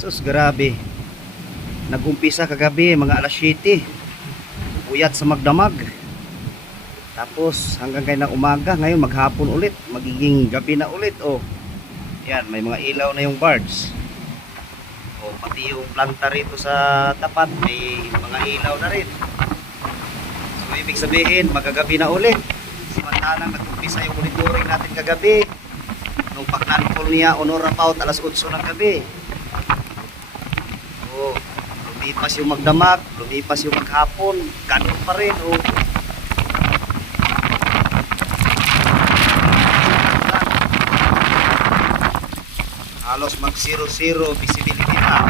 Sus, grabe. Nag-umpisa kagabi, mga alas 7. Puyat sa magdamag. Tapos hanggang kay na umaga, ngayon maghapon ulit. Magiging gabi na ulit. Oh. Yan, may mga ilaw na yung birds. Oh, pati yung planta rito sa tapat, may mga ilaw na rin. So, ibig sabihin, magagabi na ulit. Samantalang nag-umpisa yung monitoring natin kagabi. Nung pag-landfall niya, on or about alas 8 ng gabi. Oh, lumipas yung magdamag, lumipas yung maghapon, ganun pa rin. Oh. Halos mag 0-0 visibility na.